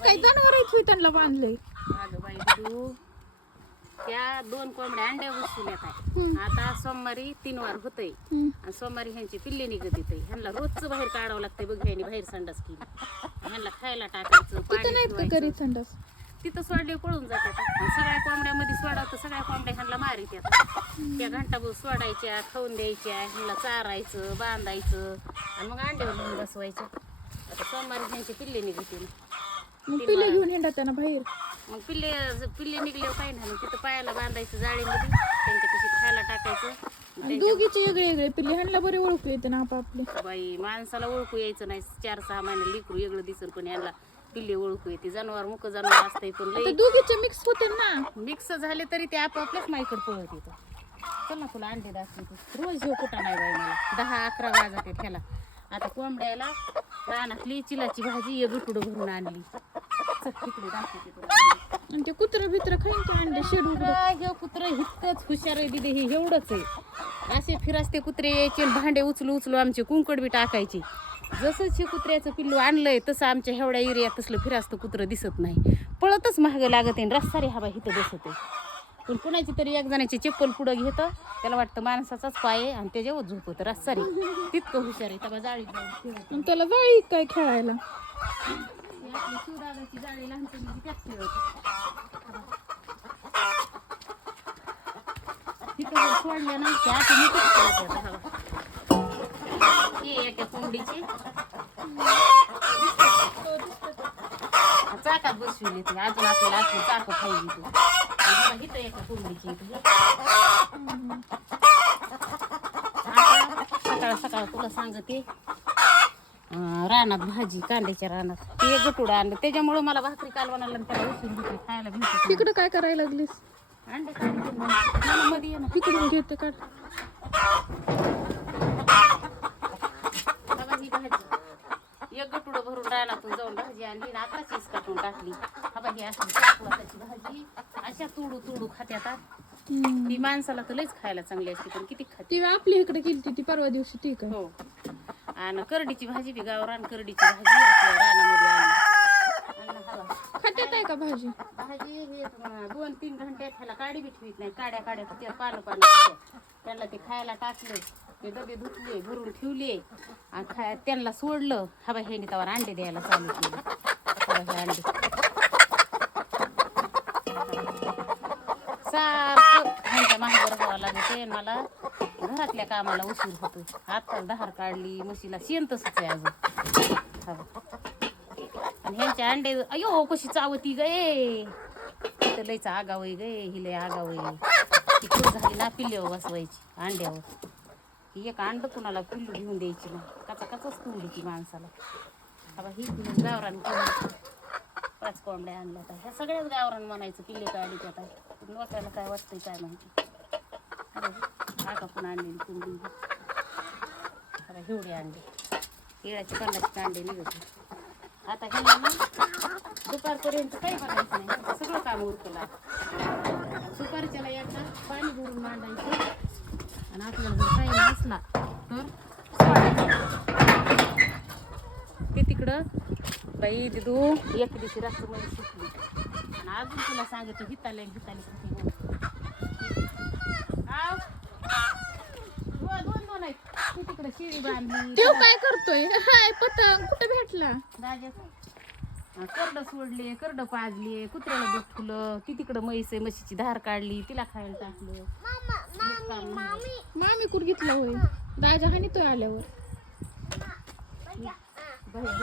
काय जनावर आहेत त्यांना बांधलंय? अगं बाई तू त्या 2 कोंबड्या अंड्या बसवल्या काय आता सोमवारी 3 वार होतंय आणि सोमवारी ह्यांची पिल्ले निघत येते ह्यांना रोजचं बाहेर काढावं लागतंय बघ ह्यांनी बाहेर संडास केली ह्यांना खायला टाकायचं पाणी नाहीत का ठेवायचं. घरी संडास? तिथं सोडले पळून जातात आणि सगळ्या कोंबड्यामध्ये सोडावं तर सगळ्या कोंबड्या ह्यांना मारित येतात त्या घंटाभर सोडायच्या खाऊन द्यायच्या ह्यांना चारायचं बांधायचं आणि मग अंड्यावर घेऊन बसवायचं. आता सोमवारी ह्यांचे पिल्ले निघतील मग पिल्ले घेऊन येतात त्यांना बाहेर. मग पिल्ले निघल्यावर काही नाही मग तिथं पायाला बांधायचं जाळीमध्ये त्यांच्यापाशी खायला टाकायचं. आणि दोघीचे वेगळे वेगळे पिल्ले ह्यांना बरे ओळखू येते ना आपापले. बाई माणसाला ओळखू यायचं नाही 4-6 महिने लेकरू वेगळं दिसल पण यांना पिल्ले ओळखू येते. जनावर मुक जनावर असतंय पण लई दोघीचे मिक्स होते ना. मिक्स झाले तरी ते आपापल्याच माईकडे पळत येतं. चल ना तुला अंडे दाखवते रोज ह्यो कुठं नाही बाई मला 10-11 वाजते ह्याला. आता कोंबड्याला रानातली चिलाची भाजी एक गुटुडं भरून आणली. चल तिकडे दाखवते तुला. आणि ते कुत्रं बित्र खाईन ते अंडे शेडून. हे कुत्र इतकंच हुशार आहे दिदे हे एवढंच आहे. असे फिरासते कुत्रे यायचे आणि भांडे उचलू आमचे कुंकड बी टाकायचे. जसंच हे कुत्र्याचं पिल्लू आणलंय तसं आमच्या एवढ्या एरियात तसलं फिरासतं कुत्रं दिसत नाही. पळतच महाग लागत आहे रस्ता रे हवा इथं बसत आहे. पण कुणाची तरी एक जणाची चप्पल पुढं घेतं त्याला वाटतं माणसाचाच पाय आहे आणि त्याच्यावर झोपत रस्ता रे तितकं हुशार आहे. तेव्हा जाळीत जाऊन आणि त्याला जाळी काय खेळायला. आपली शिवदादाची जाळी लहानपणी त्यात खेळत तिथं सोडल्या ना त्या एका कोंबडीची चाकात बसविली ती अजून आपल्याला असली चाक खायची तू इथं एका कोंबडीची सकाळ सकाळ तुला सांगते रानात भाजी कांद्याच्या रानात ते गटुडं आणलं त्याच्यामुळे मला भाकरी कालवणाला त्याला उचलून घेतली खायला भेटत. तिकडं काय करायला लागलीस? अंडे खायला मध्ये ये ना तिकडून घेते काढ. ही भाजी एक गटुडं भरून रानातून जाऊन भाजी आणली ना आता चीज काटून टाकली. हा बाई असली त्याची भाजी अशा तुडू खात्यात. ती माणसाला तर लईच खायला चांगली असते पण किती खाते. ती आपली इकडे केली ती परवा दिवशी ठीक आहे. हो आणि करडीची भाजी बी गावरान करडीची भाजी आपल्या रानामध्ये आली. खात्यात आहे का भाजी? भाजी हे 2-3 घंट्यात ह्याला काडी बी ठेवीत नाही. काड्या त्या पानं त्यांना ते खायला टाकले ते डबे धुतले भरून ठेवले आणि त्यांना सोडलं. हा बाई ह्याने त्यावर अंडे द्यायला चालू केले. अंडे सारखं ह्यांच्या मागे जावं लागते मला घरातल्या कामाला उशीर होतो. आता धार काढली म्हशीला शेण तसंच आहे अजून. आणि ह्यांच्या अंडे अयो कशी चावती गे तिथं लयचा आगाव आहे गे ही लय आगाव आहे. ती खूप झाली ना पिल्ल्यावर बसवायची अंड्यावर. एक अंड कुणाला पिल्लू घेऊन द्यायची ना कचाच कोंबडीची माणसाला. आता ही गावरान कोंबडी 5 कोंबड्या आणल्या आता ह्या सगळ्याच गावरान म्हणायचं पिल्ले काढली आता लोकांना काय वाटतंय काय माहिती. काका पण आणलेली कोंबडी आता एवढे अंडे केळाची 50 अंडे निघत. आता ह्याला ना दुपारपर्यंत काही बनायचं नाही सगळं काम उरकलं. दुपारच्याला एकदा पाणी भरून मांडायचं आणि आपल्याला जर काही नसला तर ते तिकडं बाई दिदू एक दिवशी रात्रमध्ये सुटली आणि अजून तुला सांगतो हिताले दोन आहेत ती तिकडं शिळी बांधली. तो काय करतोय? हाय पतंग कुठे भेटला? करड सोडले करड पाजले कुत्र्याला दूध फुलं ती तिकडं म्हैस आहे म्हशीची धार काढली तिला खायला टाकलं. मामी कुठं घेतला होय? दाजा हानी तो आल्यावर